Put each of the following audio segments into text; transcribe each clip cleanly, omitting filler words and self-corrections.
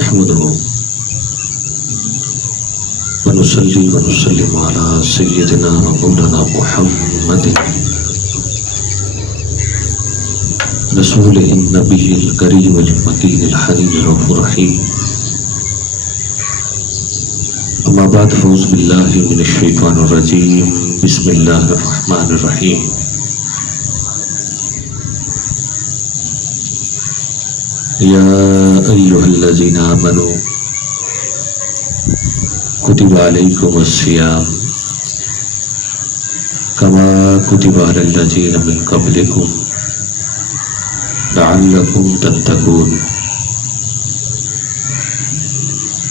نحمده ونصلي ونسلم على سيدنا مولانا محمد رسوله النبي الكريم المكين الحليم الرؤوف الرحيم. أما بعد فأعوذ بالله من الشيطان الرجيم. بسم الله الرحمن الرحيم. يا أيها الذين آمنوا كتب عليكم الصيام كما كتب على الذين من قبلكم لعلكم تتقون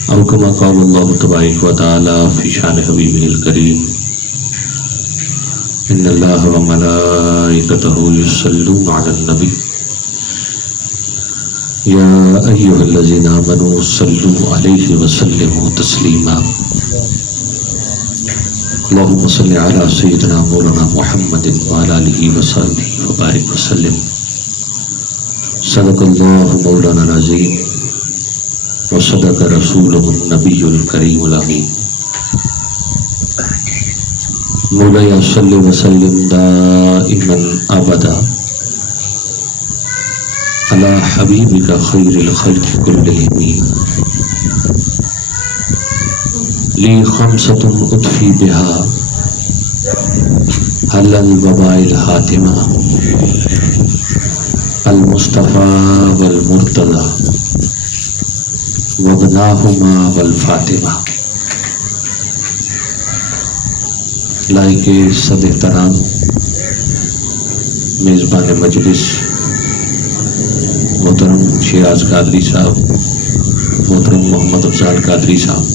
أو كما قال الله تبارك وتعالى في شأن حبيبه الكريم إن الله وملائكته يصلون على النبي يا أيها الذين آمنوا صلوا عليه وسلموا تسليما. اللهم صل على سيدنا مولانا محمد وعلى آله وصحبه وبارك وسلم. صدق الله مولانا العظيم وصدق رسوله النبي الكريم الأمين. مولاي صل وسلم دائما أبدا على حبيبك خير الخلق كلهم. لي خمسة أطفي بها هل الوباء الحاتمة المصطفى والمرتضى وابناهما والفاطمة. لائق صد احترام میزبان مجلس محترم شیراز قادری صاحب، محترم محمد افضال قادری صاحب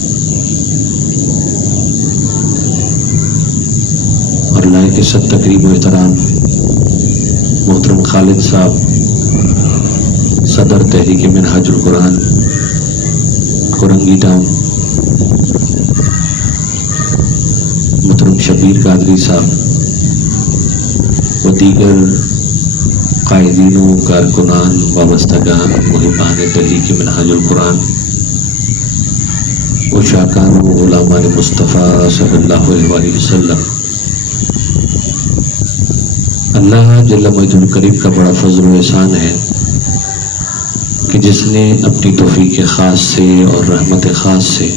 اور لائق صد تقریب و احترام محترم خالد صاحب، صدر تحریک منہاج القرآن کورنگی ٹاؤن، محترم شبیر قادری صاحب و دیگر قائدین و کارکنان وابستگان محبان تحریک منہاج القرآن و شاکان و غلامان مصطفیٰ صلی اللہ علیہ وسلم. اللہ جل مجدہ الکریم کا بڑا فضل و احسان ہے کہ جس نے اپنی توفیق خاص سے اور رحمت خاص سے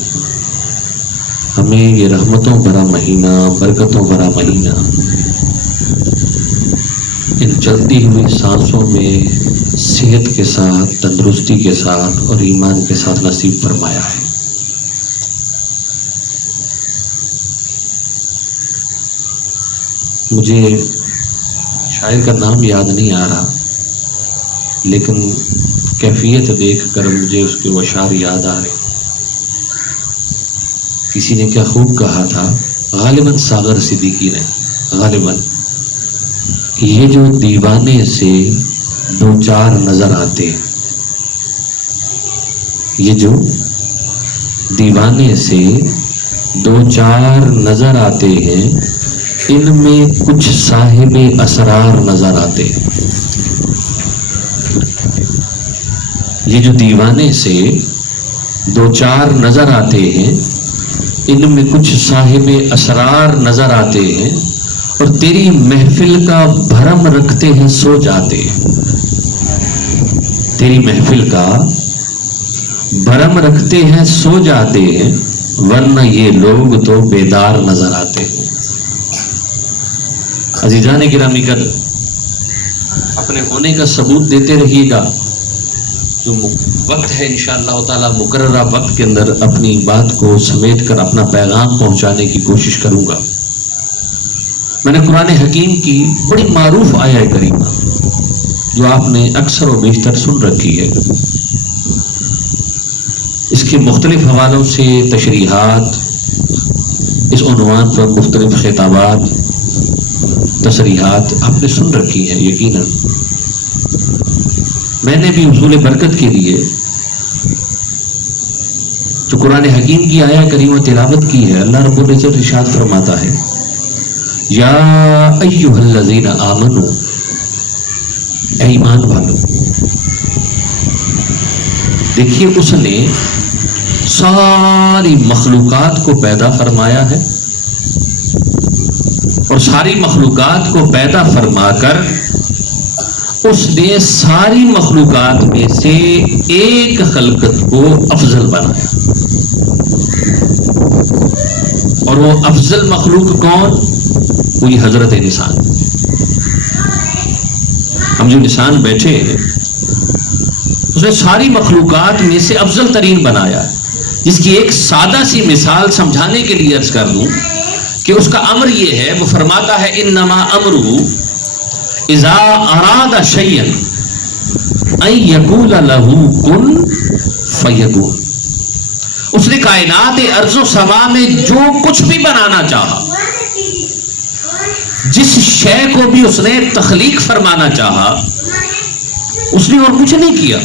ہمیں یہ رحمتوں بھرا مہینہ، برکتوں بھرا مہینہ ان چلتی ہوئی سانسوں میں صحت کے ساتھ، تندرستی کے ساتھ اور ایمان کے ساتھ نصیب فرمایا ہے. مجھے شاعر کا نام یاد نہیں آ رہا، لیکن کیفیت دیکھ کر مجھے اس کے اشعار یاد آ رہے. کسی نے کیا خوب کہا تھا، غالباً ساغر صدیقی نے، غالباً کہ یہ جو دیوانے سے دو چار نظر آتے، یہ جو دیوانے سے دو چار نظر آتے ہیں ان میں کچھ صاحب اسرار نظر آتے. یہ جو دیوانے سے دو چار نظر آتے ہیں ان میں کچھ صاحب اسرار نظر آتے ہیں اور تیری محفل کا بھرم رکھتے ہیں سو جاتے ہیں. تیری محفل کا بھرم رکھتے ہیں سو جاتے ہیں ورنہ یہ لوگ تو بیدار نظر آتے ہیں. عزیزان گرامی قدر، اپنے ہونے کا ثبوت دیتے رہیے گا. جو وقت ہے انشاءاللہ تعالی مقررہ وقت کے اندر اپنی بات کو سمیٹ کر اپنا پیغام پہنچانے کی کوشش کروں گا. میں نے قرآن حکیم کی بڑی معروف آیہ کریمہ جو آپ نے اکثر و بیشتر سن رکھی ہے، اس کے مختلف حوالوں سے تشریحات، اس عنوان پر مختلف خطابات، تصریحات آپ نے سن رکھی ہیں. یقیناً میں نے بھی حصول برکت کے لیے جو قرآن حکیم کی آیہ کریمہ تلاوت کی ہے، اللہ رب العزت ارشاد فرماتا ہے یا ایھا الذین آمنو، اے ایمان والو. دیکھیے اس نے ساری مخلوقات کو پیدا فرمایا ہے اور ساری مخلوقات کو پیدا فرما کر اس نے ساری مخلوقات میں سے ایک خلقت کو افضل بنایا. اور وہ افضل مخلوق کون؟ وہی حضرت انسان. ہم جو انسان بیٹھے ہیں اس نے ساری مخلوقات میں سے افضل ترین بنایا ہے، جس کی ایک سادہ سی مثال سمجھانے کے لیے عرض کر دوں کہ اس کا امر یہ ہے، وہ فرماتا ہے انما امرہ اذا اراد شیئا ان یقول لہ کن فیکون. اس نے کائنات ارض و سما میں جو کچھ بھی بنانا چاہا، جس شے کو بھی اس نے تخلیق فرمانا چاہا، اس نے اور کچھ نہیں کیا.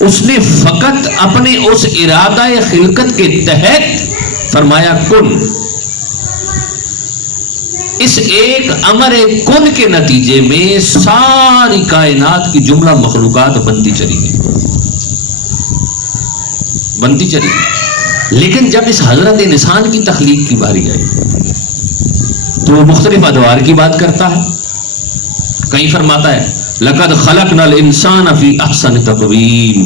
اس نے فقط اپنے اس ارادہ خلقت کے تحت فرمایا کن. اس ایک امر کن کے نتیجے میں ساری کائنات کی جملہ مخلوقات بنتی چلی گئی، بنتی چلی گئی. لیکن جب اس حضرت انسان کی تخلیق کی باری آئی تو وہ مختلف ادوار کی بات کرتا ہے. کہیں فرماتا ہے لقد خلقنا الانسان فی احسن تقویم،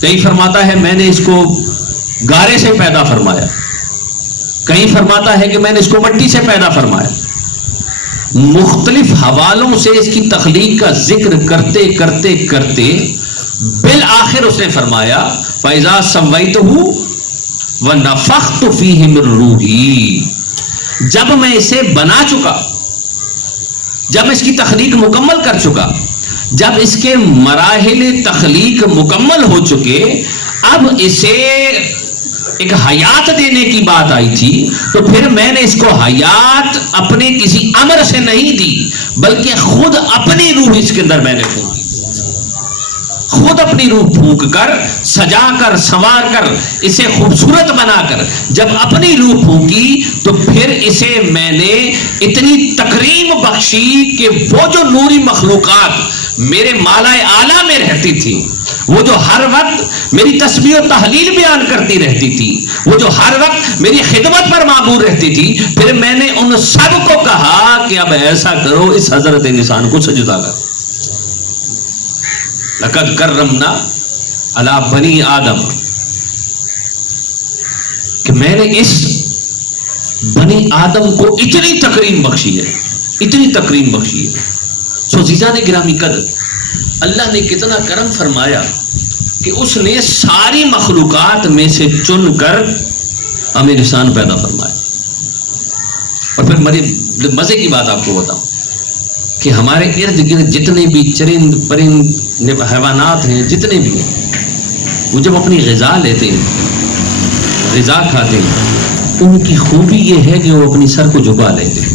کہیں فرماتا ہے میں نے اس کو گارے سے پیدا فرمایا، کہیں فرماتا ہے کہ میں نے اس کو مٹی سے پیدا فرمایا. مختلف حوالوں سے اس کی تخلیق کا ذکر کرتے کرتے کرتے بالآخر اس نے فرمایا فَإِذَا سَوَّيْتُهُ وَنَفَخْتُ فِيهِ مِن رُوحِي. جب میں اسے بنا چکا، جب اس کی تخلیق مکمل کر چکا، جب اس کے مراحل تخلیق مکمل ہو چکے، اب اسے ایک حیات دینے کی بات آئی تھی تو پھر میں نے اس کو حیات اپنے کسی امر سے نہیں دی، بلکہ خود اپنی روح اس کے اندر میں نے پھونکی. خود اپنی روح پھونک کر، سجا کر، سنوار کر، اسے خوبصورت بنا کر جب اپنی روح پھونکی تو پھر اسے میں نے اتنی تکریم بخشی کہ وہ جو نوری مخلوقات میرے مالائے اعلیٰ میں رہتی تھی، وہ جو ہر وقت میری تسبیح و تحلیل بیان کرتی رہتی تھی، وہ جو ہر وقت میری خدمت پر معمور رہتی تھی، پھر میں نے ان سب کو کہا کہ اب ایسا کرو، اس حضرت انسان کو سجدہ کرو. لقد کرمنا علی بنی آدم، کہ میں نے اس بنی آدم کو اتنی تکریم بخشی ہے، اتنی تکریم بخشی ہے. سو عزیزان گرامی قدر، اللہ نے کتنا کرم فرمایا کہ اس نے ساری مخلوقات میں سے چن کر ہمیں انسان پیدا فرمایا. اور پھر میری مزے کی بات آپ کو بتاؤں کہ ہمارے ارد گرد جتنے بھی چرند پرند حیوانات ہیں، جتنے بھی ہیں، وہ جب اپنی غذا لیتے ہیں، غذا کھاتے ہیں، ان کی خوبی یہ ہے کہ وہ اپنی سر کو جھکا لیتے ہیں.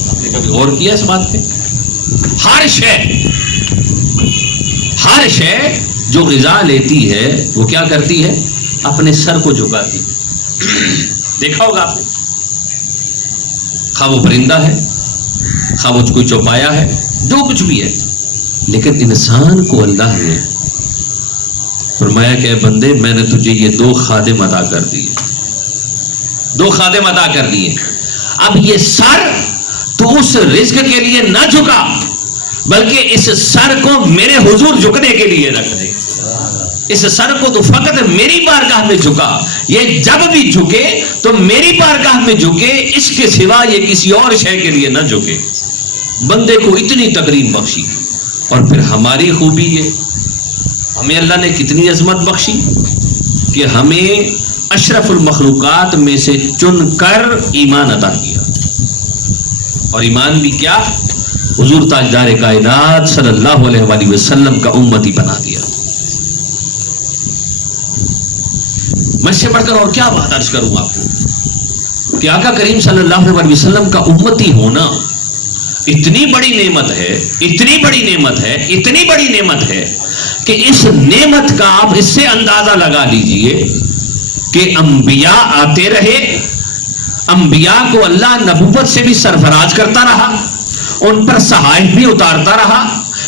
آپ نے کبھی غور کیا اس بات پہ؟ ہر شے جو غذا لیتی ہے وہ کیا کرتی ہے؟ اپنے سر کو جھکاتی. دیکھا ہوگا آپ نے، خواہ وہ پرندہ ہے، خواہ وہ کوئی چوپایا ہے، جو کچھ بھی ہے. لیکن انسان کو اللہ نے فرمایا کہ اے بندے، میں نے تجھے یہ 2 خادم عطا کر دیے، 2 خادم عطا کر دیے. اب یہ سر تو اس رزق کے لیے نہ جھکا، بلکہ اس سر کو میرے حضور جھکنے کے لیے رکھ دے. اس سر کو تو فقط میری بارگاہ میں جھکا. یہ جب بھی جھکے تو میری بارگاہ میں جھکے، اس کے سوا یہ کسی اور شے کے لیے نہ جھکے. بندے کو اتنی تکریم بخشی. اور پھر ہماری خوبی ہے، ہمیں اللہ نے کتنی عظمت بخشی کہ ہمیں اشرف المخلوقات میں سے چن کر ایمان عطا کیا. اور ایمان بھی کیا؟ حضور تاجدار کائنات صلی اللہ علیہ وآلہ وسلم کا امتی بنا دیا. میں اس سے بڑھ کر اور کیا بات عرض کروں آپ کو کہ آقا کریم صلی اللہ علیہ وسلم کا امتی ہونا اتنی بڑی نعمت ہے، اتنی بڑی نعمت ہے، اتنی بڑی نعمت ہے کہ اس نعمت کا آپ اس سے اندازہ لگا لیجئے کہ انبیاء آتے رہے، انبیاء کو اللہ نبوت سے بھی سرفراز کرتا رہا، ان پر صحائف بھی اتارتا رہا،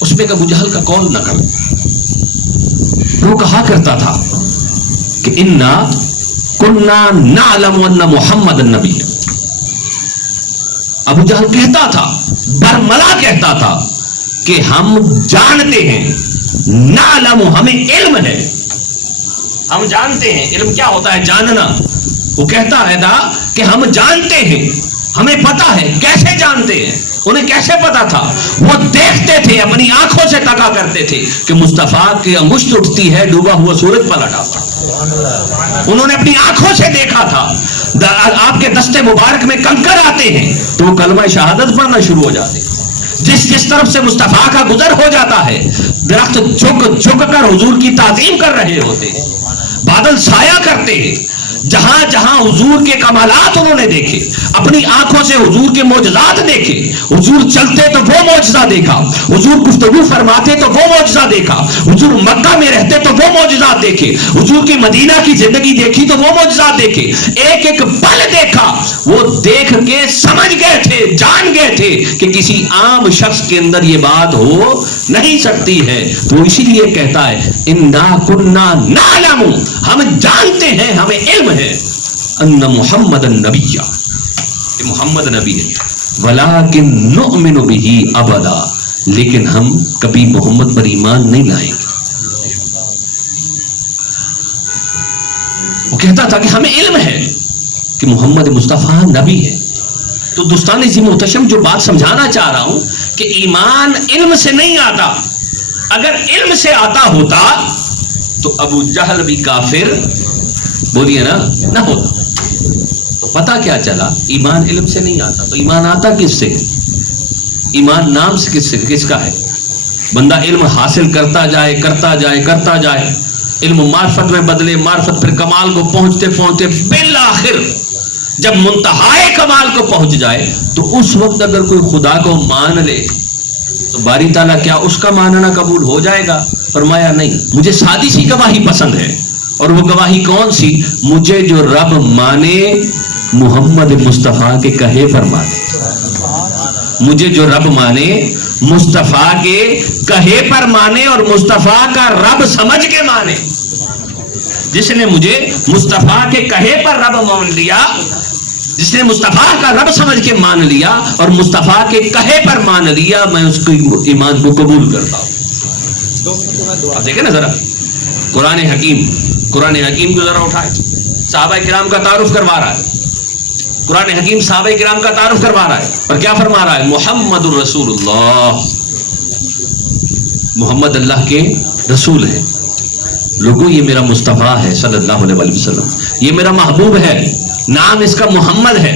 اس میں ابو جہل کا قول نقل، وہ کہا کرتا تھا کہ انا کنا نعلم ان محمد النبی، ابو جہل کہتا تھا، برملا کہتا تھا کہ ہم جانتے ہیں، نعلم ہمیں علم ہے، ہم جانتے ہیں۔ علم کیا ہوتا ہے؟ جاننا۔ وہ کہتا ہے تھا کہ ہم جانتے ہیں، ہمیں پتا ہے۔ کیسے جانتے ہیں؟ انہیں کیسے پتا تھا؟ وہ دیکھتے تھے، اپنی آنکھوں سے تکا کرتے تھے کہ مصطفیٰ کی انگشت اٹھتی ہے، ڈوبا ہوا سورج پلٹ آتا۔ انہوں نے اپنی آنکھوں سے دیکھا تھا۔ آپ کے دستے مبارک میں کنکر آتے ہیں تو وہ کلمہ شہادت پڑھنا شروع ہو جاتے ہیں۔ جس طرف سے مصطفیٰ کا گزر ہو جاتا ہے، درخت جھک کر حضور کی تعظیم کر رہے ہوتے ہیں، بادل سایہ کرتے ہیں۔ جہاں جہاں حضور کے کمالات انہوں نے دیکھے، اپنی آنکھوں سے حضور کے معجزات دیکھے، حضور چلتے تو وہ معجزہ دیکھا، حضور گفتگو فرماتے تو وہ معجزہ دیکھا، حضور مکہ میں رہتے تو وہ معجزات دیکھے، حضور کی مدینہ کی زندگی دیکھی تو وہ معجزات دیکھے، ایک ایک پل دیکھا۔ وہ دیکھ کے سمجھ گئے تھے، جان گئے تھے کہ کسی عام شخص کے اندر یہ بات ہو نہیں سکتی ہے۔ تو اسی لیے کہتا ہے انا کنا نعلم، ہم جانتے ہیں، ہمیں علم ہے، ان محمد النبی، کہ محمد نبی ہے، ولکن نؤمن به ابدا، لیکن ہم کبھی محمد پر ایمان نہیں لائیں گے۔ وہ کہتا تھا کہ ہمیں علم ہے کہ محمد مصطفیٰ نبی ہے۔ تو دوستان عزیز محتشم، جو بات سمجھانا چاہ رہا ہوں کہ ایمان علم سے نہیں آتا، اگر علم سے آتا ہوتا تو ابو جہل بھی کافر، بولیے نا، نہ ہوتا۔ تو پتا کیا چلا؟ ایمان علم سے نہیں آتا، تو ایمان آتا کس سے؟ ایمان نام سے کس کا ہے؟ بندہ علم حاصل کرتا جائے، کرتا جائے، کرتا جائے، علم معرفت میں بدلے، معرفت پھر کمال کو پہنچتے پہنچتے بالآخر جب منتہائے کمال کو پہنچ جائے تو اس وقت اگر کوئی خدا کو مان لے تو باری تعالیٰ کیا اس کا ماننا قبول ہو جائے گا؟ فرمایا نہیں، مجھے سادی سی گواہی پسند ہے، اور وہ گواہی کون سی؟ مجھے جو رب مانے محمد مصطفیٰ کے کہے پر مانے، مجھے جو رب مانے مصطفیٰ کے کہے پر مانے، اور مصطفیٰ کا رب سمجھ کے مانے۔ جس نے مجھے مصطفیٰ کے کہے پر رب مان لیا، جس نے مصطفیٰ کا رب سمجھ کے مان لیا اور مصطفیٰ کے کہے پر مان لیا، میں اس کو ایمان کو قبول کرتا ہوں۔ آپ دیکھیں نا ذرا قرآن حکیم کو ذرا اٹھائے، صحابہ کرام کا تعارف کروا رہا ہے، قرآن حکیم صحابہ کرام کا تعارف کروا رہا ہے، اور کیا فرما رہا ہے؟ محمد الرسول اللہ، محمد اللہ کے رسول ہے۔ لوگوں یہ میرا مصطفیٰ ہے صلی اللہ علیہ وسلم، یہ میرا محبوب ہے، نام اس کا محمد ہے،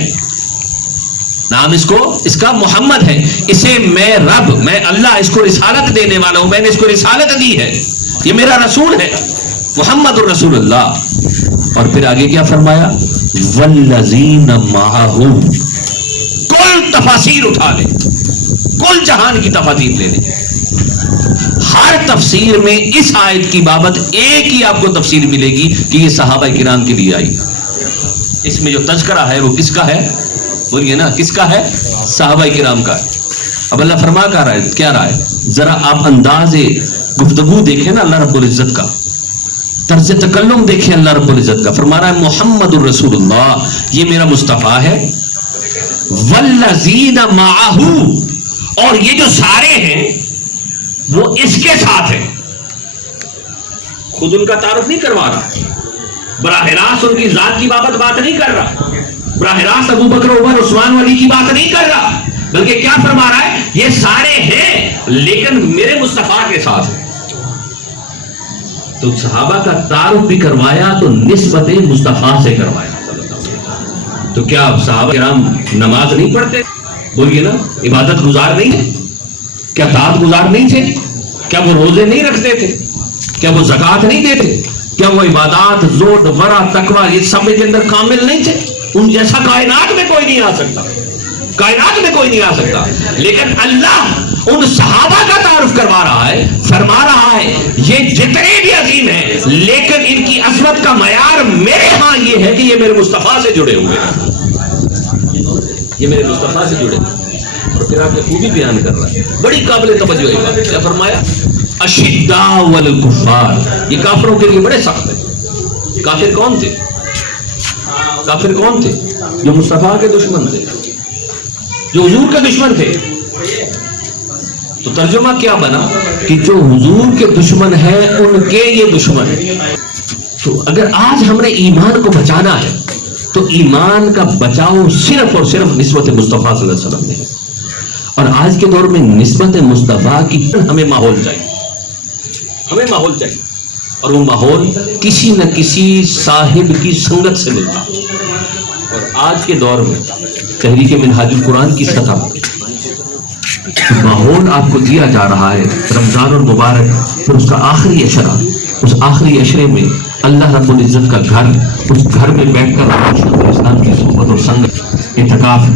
نام اس کا محمد ہے، اسے میں رب، میں اللہ اس کو رسالت دینے والا ہوں، میں نے اس کو رسالت دی ہے، یہ میرا رسول ہے محمد الرسول اللہ۔ اور پھر آگے کیا فرمایا؟ والذین معہ، کل تفاسیر اٹھا لیں، کل جہان کی تفاسیر لے لیں، ہر تفسیر میں اس آیت کی بابت ایک ہی آپ کو تفسیر ملے گی کہ یہ صحابہ کرام کے لیے آئی۔ اس میں جو تذکرہ ہے وہ کس کا ہے؟ بولیے نا، کس کا ہے؟ صحابہ کرام کا ہے۔ اب اللہ فرما کیا رہا ہے؟ ذرا آپ انداز گفتگو دیکھیں نا اللہ رب العزت کا، طرز تکلم دیکھیں اللہ رب العزت کا۔ فرما رہا ہے محمد الرسول اللہ، یہ میرا مصطفیٰ ہے، والذین معہ، اور یہ جو سارے ہیں وہ اس کے ساتھ ہیں۔ خود ان کا تعارف نہیں کروا رہا، براہ راست ان کی ذات کی بابت بات نہیں کر رہا، براہ راست ابو بکر عمر عثمان علی کی بات نہیں کر رہا، بلکہ کیا فرما رہا ہے؟ یہ سارے ہیں لیکن میرے مصطفیٰ کے ساتھ ہیں۔ تو صحابہ کا تعارف بھی کروایا تو نسبت مصطفیٰ سے کروایا۔ تو کیا صحابہ کرام نماز نہیں پڑھتے؟ بولیے نا، عبادت گزار نہیں ہے؟ کیا طاعت گزار نہیں تھے؟ کیا وہ روزے نہیں رکھتے تھے؟ کیا وہ زکوٰۃ نہیں دیتے؟ کیا وہ عبادات، زہد، ورع، تقویٰ، یہ سب کے اندر کامل نہیں تھے؟ ان جیسا کائنات میں کوئی نہیں آ سکتا، کائنات میں کوئی نہیں آ سکتا، لیکن اللہ ان صحابہ کا تعارف کروا رہا ہے، فرما رہا ہے یہ جتنے بھی عظیم ہیں لیکن ان کی عظمت کا معیار میرے ہاں یہ ہے کہ یہ میرے مصطفیٰ سے جڑے ہوئے ہیں، یہ میرے مصطفیٰ سے جڑے ہیں۔ اور پھر آپ نے خوبی بیان کر رہا ہے، بڑی قابل توجہ ہے بات. کیا فرمایا؟ اشداء والکفار، یہ کافروں کے لیے بڑے سخت ہے. کافر کون تھے؟ کافر کون تھے؟ جو مصطفیٰ کے دشمن تھے، جو حضور کے دشمن تھے. تو ترجمہ کیا بنا کہ جو حضور کے دشمن ہیں ان کے یہ دشمن ہیں. تو اگر آج ہم نے ایمان کو بچانا ہے تو ایمان کا بچاؤ صرف اور صرف نسبت مصطفیٰ صلی اللہ علیہ وسلم میں ہے. اور آج کے دور میں نسبت مصطفیٰ کی ہمیں ماحول چاہیے، ہمیں ماحول چاہیے، اور وہ ماحول کسی نہ کسی صاحب کی سنگت سے ملتا. اور آج کے دور میں تحریک منہاج القرآن کی سطح پر ماحول آپ کو دیا جا رہا ہے. رمضان المبارک پھر اس کا آخری اشرہ، اس آخری اشرے میں اللہ رب العزت کا گھر، اس گھر میں بیٹھ کر اسلام کی صحبت اور سنگت، اعتکاف